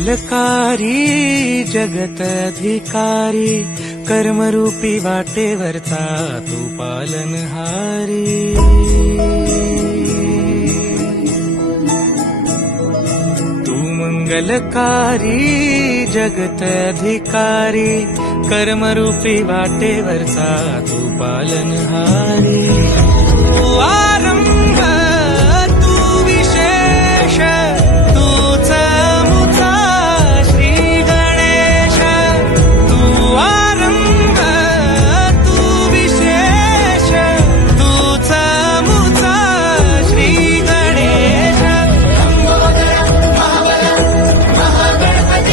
मंगलकारी जगत अधिकारी, कर्मरूपी वाटेवरचा तू पालनहारी। तू मंगलकारी जगत अधिकारी, कर्मरूपी वाटेवरचा तू पालनहारी। तू आरंभ